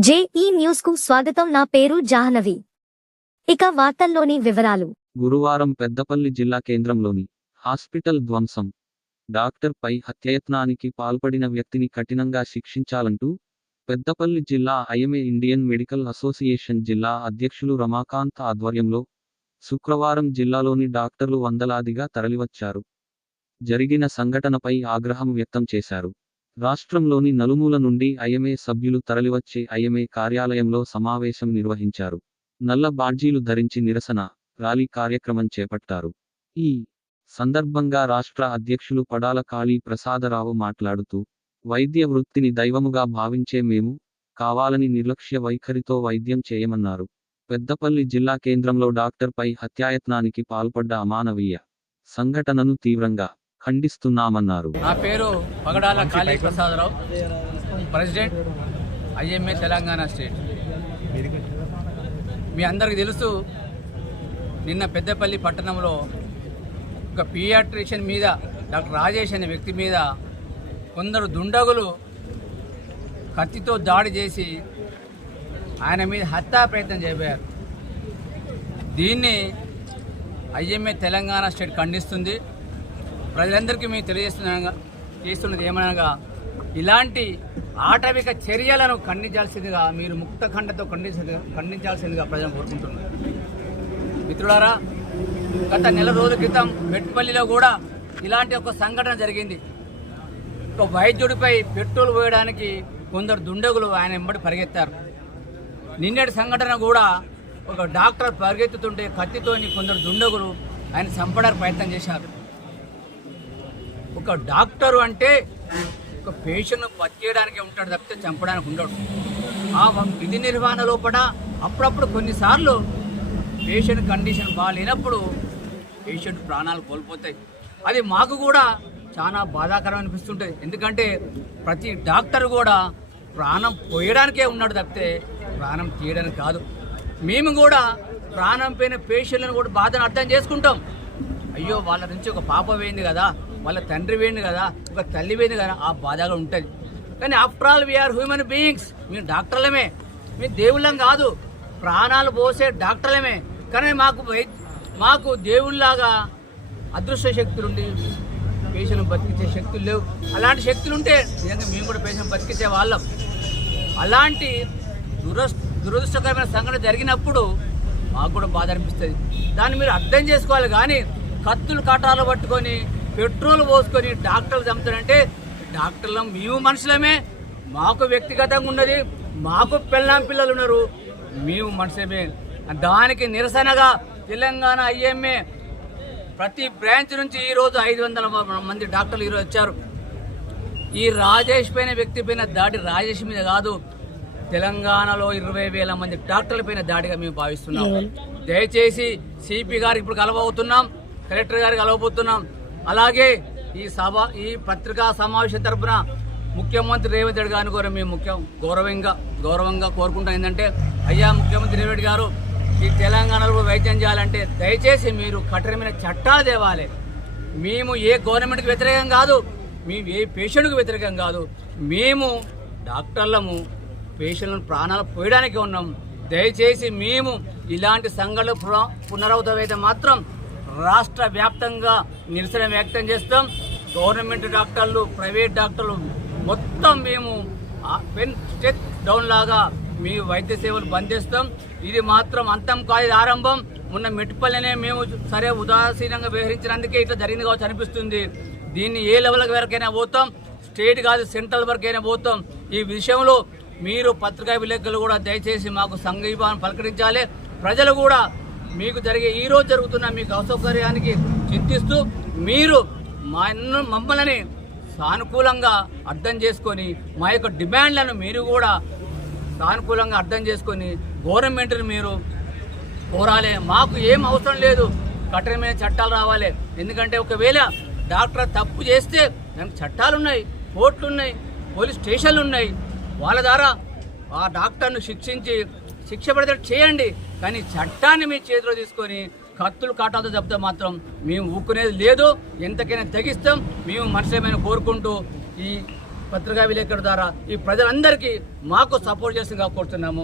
JEE న్యూస్కు స్వాగతం. నా పేరు జాహ్నవి. ఇక వార్తల్లోని వివరాలు. గురువారం పెద్దపల్లి జిల్లా కేంద్రంలోని హాస్పిటల్ ధ్వంసం. డాక్టర్పై హత్యయత్నానికి పాల్పడిన వ్యక్తిని కఠినంగా శిక్షించాలంటూ పెద్దపల్లి జిల్లా ఐఎంఏ ఇండియన్ మెడికల్ అసోసియేషన్ జిల్లా అధ్యక్షులు రమాకాంత్ ఆధ్వర్యంలో శుక్రవారం జిల్లాలోని డాక్టర్లు వందలాదిగా తరలివచ్చారు. జరిగిన సంఘటనపై ఆగ్రహం వ్యక్తం చేశారు. రాష్ట్రంలోని నలుమూల నుండి ఐఎంఏ సభ్యులు తరలివచ్చే ఐఎంఏ కార్యాలయంలో సమావేశం నిర్వహించారు. నల్ల బాడ్జీలు ధరించి నిరసన ర్యాలీ కార్యక్రమం చేపట్టారు. ఈ సందర్భంగా రాష్ట్ర అధ్యక్షులు పడాల కాళీ ప్రసాదరావు మాట్లాడుతూ వైద్య వృత్తిని దైవముగా భావించే మేము కావాలని నిర్లక్ష్య వైఖరితో వైద్యం చేయమన్నారు. పెద్దపల్లి జిల్లా కేంద్రంలో డాక్టర్పై హత్యాయత్నానికి పాల్పడ్డ అమానవీయ సంఘటనను తీవ్రంగా ఖండిస్తున్నామన్నారు. నా పేరు Pagadala Kali Prasadarao president IMA Telangana state. మీ అందరికి తెలుసు నిన్న పెద్దపల్లి పట్టణంలో ఒక పీయాట్రిషియన్ మీద డాక్టర్ రాజేష్ అనే వ్యక్తి మీద కొందరు దుండగులు కత్తితో దాడి చేసి ఆయన మీద హత్యా ప్రయత్నం చేయబోయారు దీన్ని ఐఎంఏ తెలంగాణ స్టేట్ ఖండిస్తుంది. ప్రజలందరికీ మేము తెలియజేస్తున్నా చేస్తున్నది ఏమనగా ఇలాంటి ఆటవిక చర్యలను ఖండించాల్సిందిగా మీరు ముక్త ఖండతో ఖండించాల్సిందిగా ఖండించాల్సిందిగా కోరుకుంటున్నారు మిత్రులారా గత నెల రోజుల క్రితం మెట్పల్లిలో కూడా ఇలాంటి ఒక సంఘటన జరిగింది. ఒక వైద్యుడిపై పెట్రోల్ పోయడానికి కొందరు దుండగులు ఆయన వెంబడి పరిగెత్తారు. నిన్నటి సంఘటన కూడా ఒక డాక్టర్ పరిగెత్తుతుంటే కత్తితోని కొందరు దుండగులు ఆయన చంపడానికి ప్రయత్నం చేశారు. ఒక డాక్టరు అంటే ఒక పేషెంట్ను బతికేయడానికి ఉంటాడు తప్పితే చంపడానికి ఉండడు. ఆ విధి నిర్వహణ లోపల అప్పుడప్పుడు కొన్నిసార్లు పేషెంట్ కండిషన్ బాగాలేనప్పుడు పేషెంట్ ప్రాణాలు కోల్పోతాయి. అది మాకు కూడా చాలా బాధాకరం అనిపిస్తుంటుంది. ఎందుకంటే ప్రతి డాక్టర్ కూడా ప్రాణం పోయడానికే ఉన్నాడు తప్పితే ప్రాణం తీయడానికి కాదు. మేము కూడా ప్రాణం పోయిన పేషెంట్లను కూడా బాధను అర్థం చేసుకుంటాం. అయ్యో వాళ్ళ నుంచి ఒక పాప పోయింది కదా. వాళ్ళ తండ్రి వేయండి కదా ఒక తల్లి వేయింది కదా ఆ బాధగా ఉంటుంది. కానీ after all we are human beings మేము డాక్టర్లమే. మేము దేవుళ్ళం కాదు. ప్రాణాలు పోసే డాక్టర్లమే. కానీ మాకు మాకు దేవుళ్ళలాగా అదృష్ట శక్తులుండి పేషెంట్ బతికించే శక్తులు లేవు. అలాంటి శక్తులు ఉంటే నిజంగా మేము కూడా పేషెంట్ బతికించే వాళ్ళం. అలాంటి దురస్ దురదృష్టకరమైన సంఘటన జరిగినప్పుడు మాకు కూడా బాధ అనిపిస్తుంది. దాన్ని మీరు అర్థం చేసుకోవాలి. కానీ కత్తులు కటాలు పట్టుకొని పెట్రోల్ పోసుకొని డాక్టర్లు చంపుతారంటే డాక్టర్లు మేము మనుషులమే మాకు వ్యక్తిగతంగా ఉన్నది మాకు పిల్లం పిల్లలు ఉన్నారు మేము మనుషులమే. దానికి నిరసనగా తెలంగాణ ఐఎంఏ ప్రతి బ్రాంచ్ నుంచి ఈరోజు ఐదు వందల మంది డాక్టర్లు ఈరోజు వచ్చారు. ఈ రాజేష్ పైన వ్యక్తి పైన దాడి రాజేష్ మీద కాదు తెలంగాణలో ఇరవై వేల మంది డాక్టర్ల పైన దాడిగా మేము భావిస్తున్నాం. దయచేసి సిపి గారికి ఇప్పుడు కలవబోతున్నాం కలెక్టర్ గారికి కలవబోతున్నాం. అలాగే ఈ సభ ఈ పత్రికా సమావేశం తరఫున ముఖ్యమంత్రి రేవంత్ రెడ్డి గారిని కూడా మేము ముఖ్యం గౌరవంగా గౌరవంగా కోరుకుంటాం. ఏంటంటే అయ్యా ముఖ్యమంత్రి రేవంత్ రెడ్డి గారు ఈ తెలంగాణలో వైద్యం చేయాలంటే దయచేసి మీరు కఠినమైన చట్టాలు తేవాలి. మేము ఏ గవర్నమెంట్కి వ్యతిరేకం కాదు మేము ఏ పేషెంట్కి వ్యతిరేకం కాదు. మేము డాక్టర్లము పేషెంట్లను ప్రాణాలు పోయడానికి ఉన్నాం. దయచేసి మేము ఇలాంటి సంఘటనలు పున- పునరావృతమైతే మాత్రం రాష్ట్ర వ్యాప్తంగా నిరసన వ్యక్తం చేస్తాం. గవర్నమెంట్ డాక్టర్లు ప్రైవేట్ డాక్టర్లు మొత్తం మేము పెన్ స్టెక్ డౌన్ లాగా మీ వైద్య సేవలు బంద్ చేస్తాం ఇది మాత్రం అంతం కాదు ఆరంభం. ఉన్న మెట్టిపల్లినే మేము సరే ఉదాసీనంగా వ్యవహరించినందుకే ఇట్లా జరిగింది కావచ్చు అనిపిస్తుంది. దీన్ని ఏ లెవెల్ వరకైనా పోతాం. స్టేట్ కాదు సెంట్రల్ వరకైనా పోతాం. ఈ విషయంలో మీరు పత్రికా విలేకరులు కూడా దయచేసి మాకు సంఘీభావం పలకరించాలి. ప్రజలు కూడా మీకు జరిగే ఈరోజు జరుగుతున్న మీకు అసౌకర్యానికి చింతిస్తూ మీరు మా మమ్మల్ని సానుకూలంగా అర్థం చేసుకొని మా యొక్క డిమాండ్లను మీరు కూడా సానుకూలంగా అర్థం చేసుకొని గవర్నమెంట్ని మీరు కోరాలి. మాకు ఏం అవసరం లేదు. కఠినమైన చట్టాలు రావాలి. ఎందుకంటే ఒకవేళ డాక్టర్ తప్పు చేస్తే దానికి చట్టాలు ఉన్నాయి కోర్టులు ఉన్నాయి పోలీస్ స్టేషన్లు ఉన్నాయి వాళ్ళ ద్వారా ఆ డాక్టర్ను శిక్షించి శిక్ష పడితే చేయండి. కానీ చట్టాన్ని మీ చేతిలో తీసుకొని కత్తులు కాటాలతో చెప్తే మాత్రం మేము ఊక్కునేది లేదు. ఎంతకైనా తెగిస్తాం. మేము మనుషులమైన కోరుకుంటూ ఈ పత్రికా విలేకరుల ద్వారా ఈ ప్రజలందరికీ మాకు సపోర్ట్ చేసి కోరుతున్నాము.